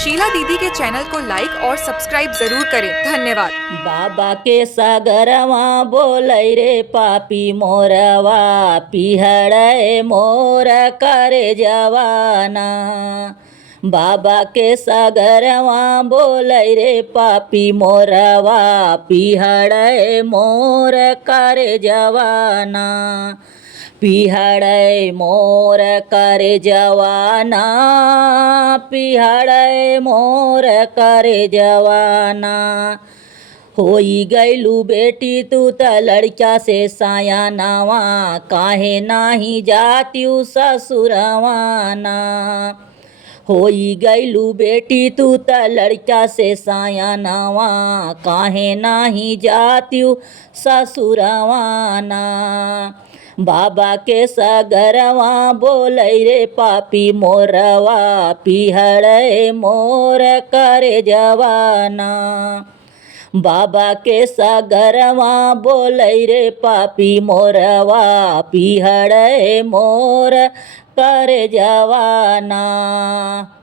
शीला दीदी के चैनल को लाइक और सब्सक्राइब जरूर करें। धन्यवाद। बाबा के सागरवा बोलै रे पापी मोरवा, पिहड़े मोर करे जवाना। बाबा के सागरवा बोलै रे पापी मोरवा, पिहड़े मोर करे जवाना। पिहड़े मोर करे जवाना, पिहड़े मोर करे जवाना। होई गैलू बेटी तू त लड़का से साया नावा, काहे नाही जात्यू ससुरवाना। होई गैलू बेटी तू त लड़का से साया नावा, काहे नाही जात्यू ससुरवाना। बाबा के सागरवा बोलै रे पापी मोरवा, पिहड़े मोर करे जवाना। बाबा के सागरवा बोलै रे पापी मोरवा, पिहड़े मोर करे जवाना।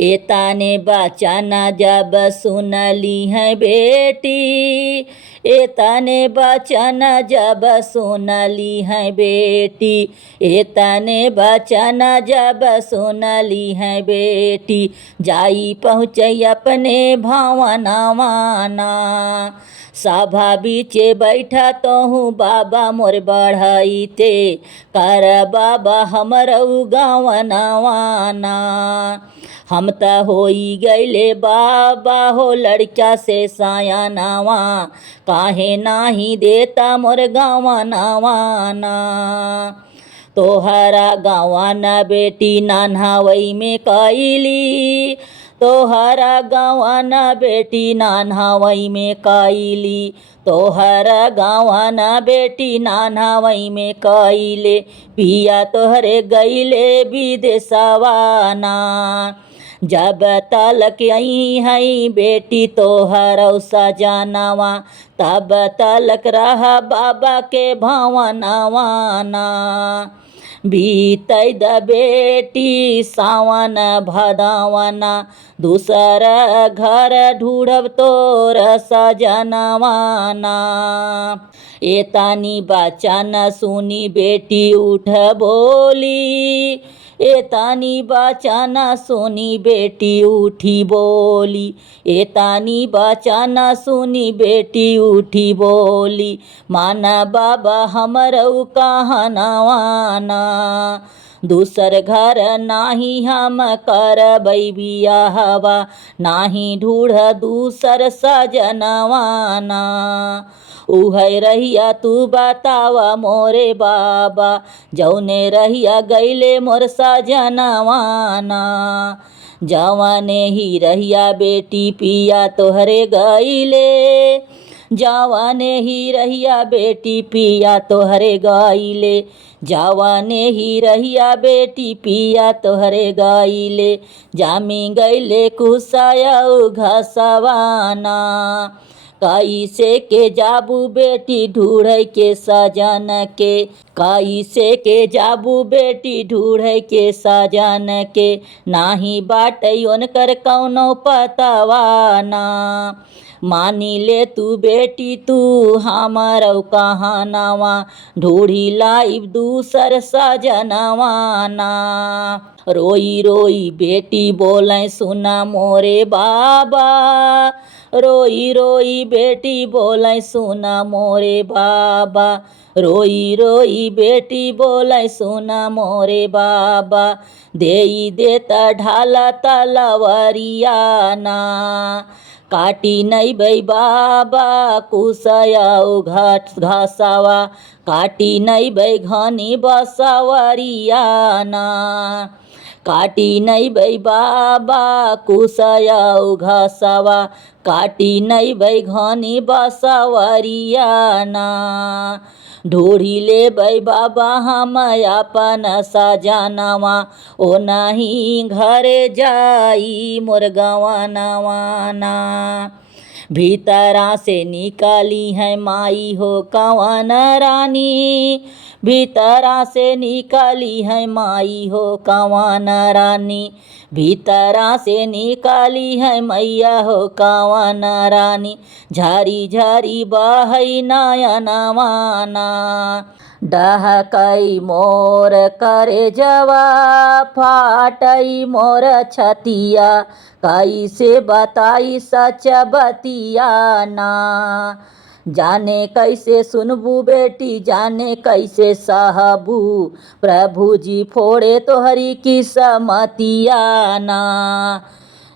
एताने बचना जब सुनली है बेटी, एतने बचन जब सुनली है बेटी, एतने बचन जब सुनली है बेटी, जाई पहुँचे अपने भावनावाना। सभा बीचे बैठा तोहूँ बाबा मोर बढ़ाईते, कर बाबा हमरऊ गावनवाना। हम त होई गैले बाबा हो लड़का से साया नावा, काहे नाही देता मोर गावनवाना। तोहरा गावाना बेटी नान्हावई में कैली, तोहरा गावाना बेटी नान्हावई में कैली, तोहरा गावाना बेटी नान्हावई में कैले, पिया तोहरे गईले विदेशवाना। जब तलक आई है बेटी तोहरौ सजनवा, तब तलक रहा बाबा के भवनवाना। बीतै द बेटी सावन भदवना, दूसर घर ढूढ़ब तोर सजनवाना। एतानी बचन सुनी बेटी उठ बोली, एतानी बचन सुनी बेटी उठी बोली, एतानी बचन सुनी बेटी उठी बोली, माना बाबा हमरऊ कहनवाना। दूसर घर नाही हम करबै बियाहवा, नाही ढूढ़ दूसर सजनवाना। उहै रहिया तू बतावा मोरे बाबा, जौने रहिया गैले मोर सजनवाना। जवाने ही रहिया बेटी पिया तोहरे गैले, जवाने ही रहिया बेटी पिया तोहरे गैले, जवाने ही रहिया बेटी पिया तोहरे गैले, जामी गैले कुसायऊ घसवाना। कैसे के जाबू बेटी ढूढ़ै के सजन के, कैसे के जाबू बेटी ढूढ़ै के सजन के, नाही बाटै उनकर कौनो पतवाना। मानी ले तू बेटी तू हमरऊ कहनवा, ढूढ़ी लाइब दूसर सजनवाना। रोई रोई बेटी बोलै सुना मोरे बाबा, रोई रोई बेटी बोलै सुना मोरे बाबा, रोई रोई बेटी बोलै सुना मोरे बाबा, देई देता ढाला तलवरियाना। काटी नैबै बाबा कुसयाऊ घासावा, काटी नैबै घनी बसवरियाना। काटी नैबै बाबा कुसयाऊ घासावा, काटी नैबै घनी बसवरियाना। ढूढ़ी लेबै बाबा हम अपन सजनवा, ओ नहीं घरे जाई मोर गवनवाना। भीतरा से निकाली है माई हो कवन रानी, भीतरा से निकाली है माई हो कवन रानी, भीतरा से निकाली है मैया हो कवन रानी, झारी झारी बहई नयनवाना, डहकई मोर करे जवा फाटई मोर छतिया, कैसे बताई सच बतिया ना, जाने कैसे सुनबू बेटी जाने कैसे सहबू, प्रभु जी फोड़े तोहरी किस्मतिया ना,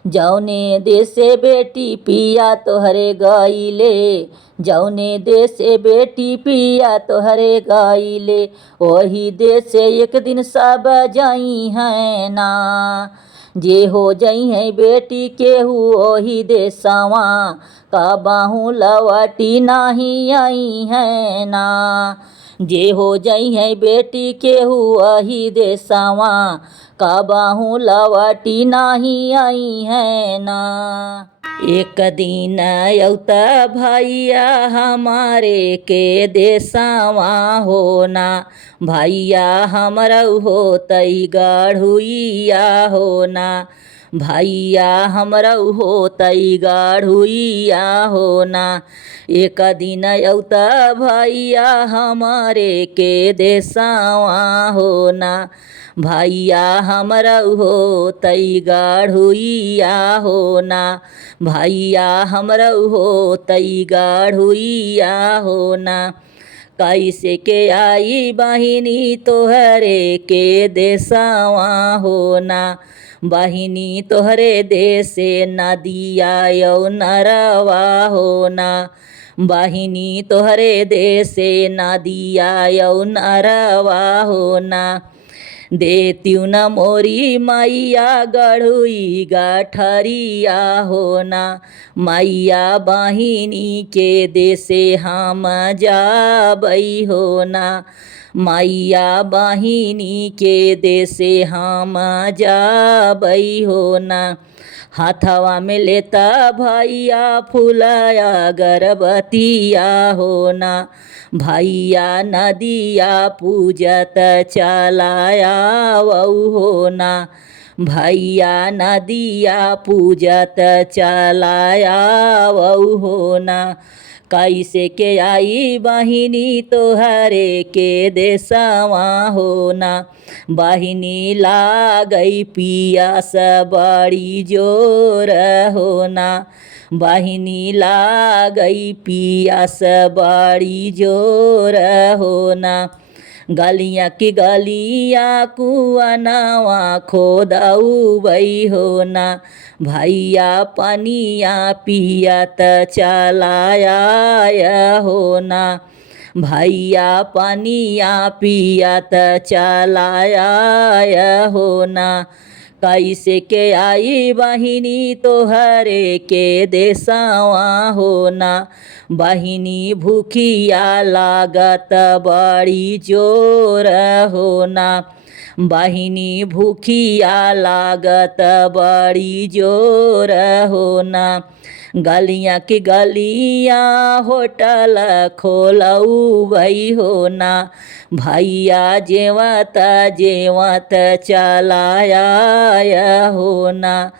जौने देशे बेटी पिया तोहरे गईले, जौने देशे बेटी पिया तोहरे गईले, वही देशे एक दिन सब जाई है ना, जे हो जई है बेटी केहू वही देशवा, कबाहू लवटी नहीं आई है ना, जे हो जई है बेटी केहू वही देशवा, कबाहू लवटी नहीं आई है ना। एक दिन यौत भैया हमारे के देशवा होना, भैया हमरऊ होतई गढ़ुइया होना, भैया हमरऊ होतई गढ़ुइया होना, एक दिन यौत भैया हमारे के देशवा होना, भैया हमरऊ होतई गढ़ुइया होना, भैया हमरऊ होतई गढ़ुइया होना, कैसे के आई बहिनी तोहरे के देशवा होना, बहिनी तोहरे देशे नदिया यौ नरवा होना, बहिनी तोहरे देशे नदिया यौ नरवा होना, देत्यू न मोरी मैया गढ़ुई गठरिया होना, मैया बहिनी के देशे हम जाबई होना, मैया बहिनी के देशे हम जाबई होना, हाथवा में लेता भैया फुलाया गर्भवतिया होना, भैया नदिया पूजत चलाया वऊ होना, भैया नदिया पूजत चलाया वऊ होना, कैसे के आई बहिनी तोहरे के देशवा होना, बहिनी लागई पियास बड़ी जोर होना, बहिनी लागई पियास बड़ी जोर होना, गलियाँ की गलियाँ कुआनावा खोदउबई होना, भैया पनिया पियत चलाया होना, भैया पनिया पियत चलाया होना, कैसे के आई बहिनी तोहरे के देशवा होना, बहिनी भूखिया लागत बड़ी जोर होना, बहिनी भूखिया लागत बड़ी जोर होना, गलियाँ की गलियाँ होटल खोलउबई होना, भैया जेवत जेवत चलाया होना,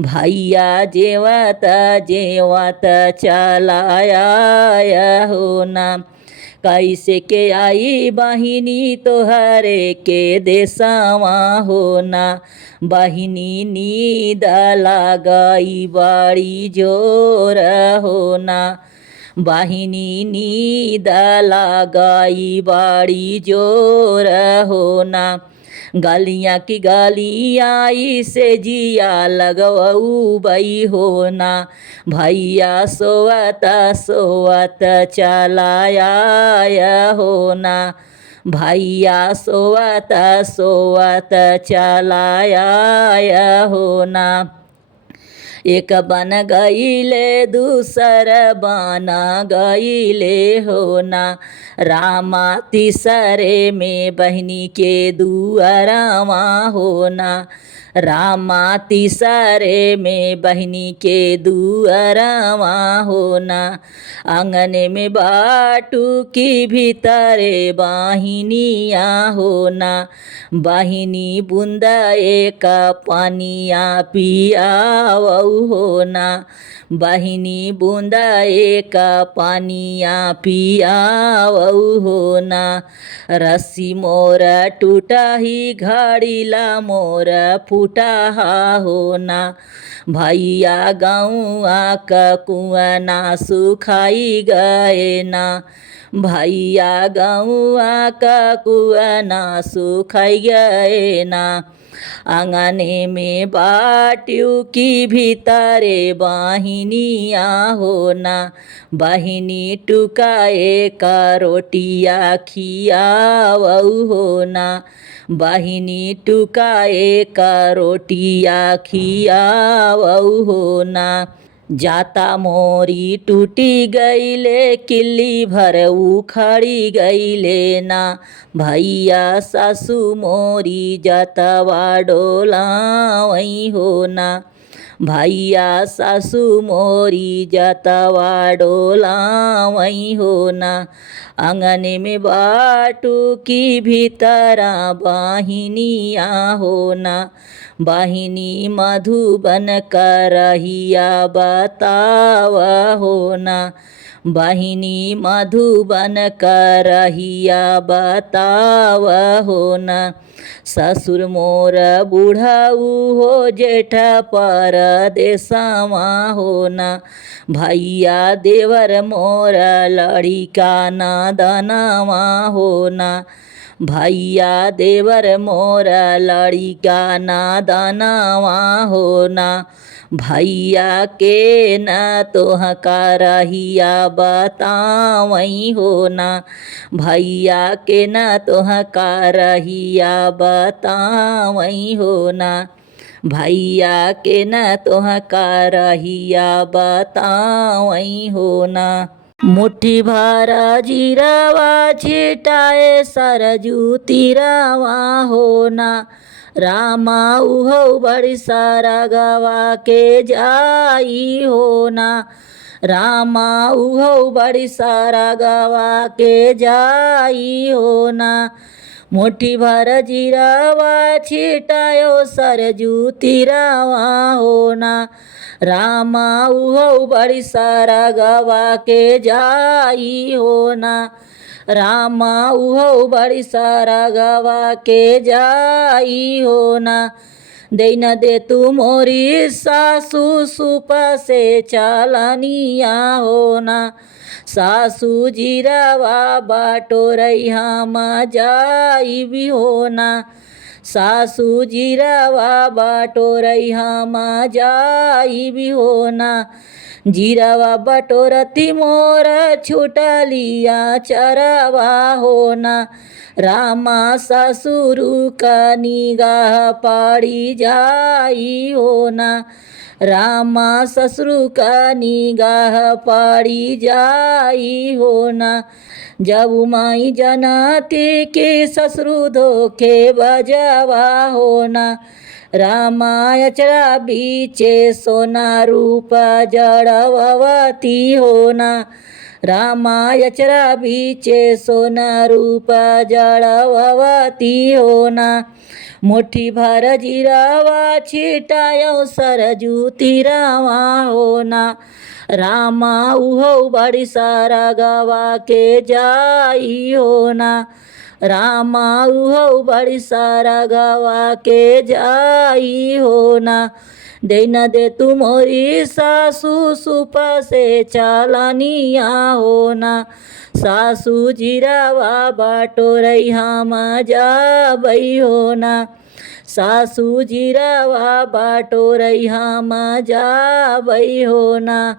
भैया जेवत जेवत चलाया होना, कैसे के आई बहिनी तोहरे के देशवा होना, बहिनी नींद लागई बड़ी जोर होना, बहिनी नींद लागई बड़ी जोर होना, गलियाँ की गलियाँ से जिया लगउबई होना, भैया सोवत सोवत चलाया होना, भैया सोवत सोवत चलाया होना, एक बन गईले दूसर बना गईले होना, रामा तीसरे में बहिनी के दुअरवा होना, रामा तीसरे में बहिनी के दुअरवा होना। आंगने में बाटू की भीतरे बाहिनिया होना। बाहिनी बूंदा एक पानिया पियावऊ होना। बाहिनी बूंदा एक पानिया पियावऊ होना। रस्सी मोर टूटा ही घड़ीला मोर फूटा होना। भैया गौआ का कुआं ना सुखाई गए ना। भैया गौआ का कुआं ना सुखाई गए ना। आंगने में बाट्यू की भीतरे बाहिनिया होना। बाहिनी टुकाए का रोटिया खियावऊ होना। बाहिनी टुकाए का रोटिया खियावऊ होना। जाता मोरी टूटी गईले किल्ली भर उखड़ी गईले ना। भैया सासू मोरी जातवा डोलावई होना। भैया सासू मोरी जातवा डोलावई होना। आंगने में बाटू की भीतरा बाहिनिया होना। बाहिनी मधुबन करहिया बतावा होना। बाहिनी मधुबन करहिया बतावा होना। ससुर मोर बूढ़ाऊ हो जेठ परदेसवा होना। भैया देवर मोर लड़िका नादनवा होना। भैया देवर मोर लड़िका नादनवा होना। भैया के न तोह करहिया बतावई होना। भैया के न तोह करहिया बतावई होना। भैया के न तोह करहिया बतावई होना। मुट्ठी भर जीरावा छिटाए सरजू तीरावा होना। रामा उहो बड़ी सारा गवा के जाई होना। रामा उहो बड़ी सारा गवा के जाई होना। मुट्ठी भर जीरावा छिटायो सरजू तीरावा होना। रामा उहो बड़ी सारा गवा के जाई होना। रामा उहो बड़ी सारा गवा के जाई होना। दे न दे तू मोरी सासू सुप से चालनिया होना। सासू जीरावा बाटोरई हम जाई भी होना। सासू जीरावा बाटोरई हम जाई भी होना। जीरावा बटोरती मोर छुटलिया चरवा होना। रामा ससुरु का निगाह पड़ी जाई होना। रामा ससुरु का निगाह पड़ी जाई होना। जब माई जनाती के ससुरु धोखे बजावा होना। रामा अचरा बीचे सोना रूप जड़वती होना। रामा अचरा बीचे सोना रूप जड़वती होना। मुट्ठी भर जीरावा छिटायो सरजू तीरावा होना। रामा उहो बड़ी सारा गवा के जाई होना। रामा उहो बड़ी सारा गवा के जाई होना। दे न दे तू मोरी सासू सुप से चालनिया होना। सासू जीरावा बाटोरई हम जाबई होना। सासू जीरावा बाटोरई हम जाबई होना।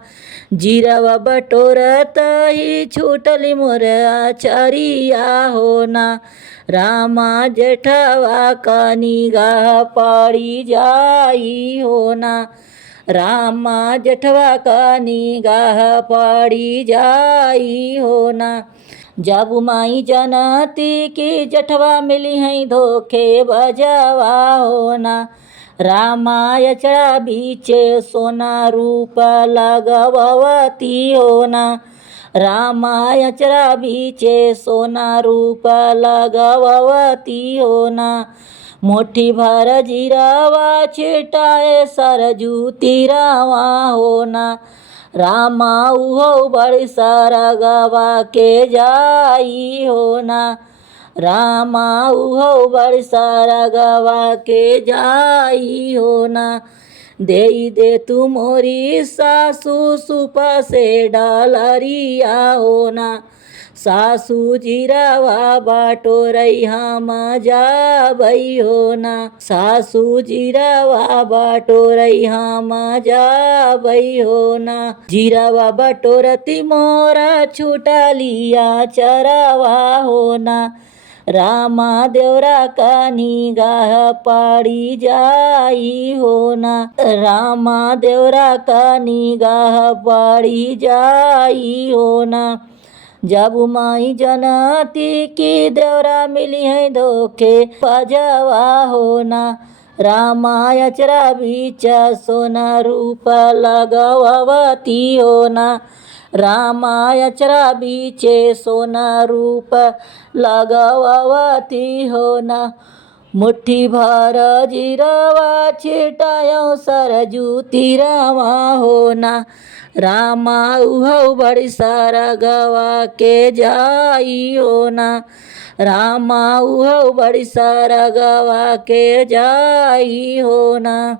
जीरावा बटोरत ही छूटली मोर आचरिया होना। रामा जेठवा का निगाह पड़ी जाई होना। रामा जेठवा का निगाह पड़ी जाई होना। जब माई जनती की जेठवा मिली हैं धोखे बजावा होना। रामायचड़ा बीचे सोना रूप लगवती हो ना। रामायचड़ा बीचे सोना रूप लगवती हो ना। मुट्ठी भर जीरावा छिटाए सरजू तीरावा हो ना। रामा उहो बड़ी सरगवा के जाई हो ना। रामा उहो बड़ी सरगवा के जाई हो ना। देई दे तू मोरी सासू सुप से डालरिया हो ना। सासू जीरावा बाटोरई हम जाबई हो ना। सासू जीरावा बाटोरई हम जाबई हो ना। जीरावा बटोरती मोरा छूटा लिया चरावा हो ना। रामा देवरा का निगाह पाड़ी जाई हो ना। रामा देवरा का निगाह पाड़ी जाई हो ना। जब माई जनती की देवरा मिली है धोखे पजवा हो ना। रामायचरा बीच सोना रूप लगवती हो ना। रामायचरा बीचे सोना रूप लगवती हो ना। मुट्ठी भर जीरावा छिटायो सरजू तीरावा हो ना। रामा उहो बड़ी सरगवा के जाई हो ना। रामा उहो बड़ी सरगवा के जाई हो ना।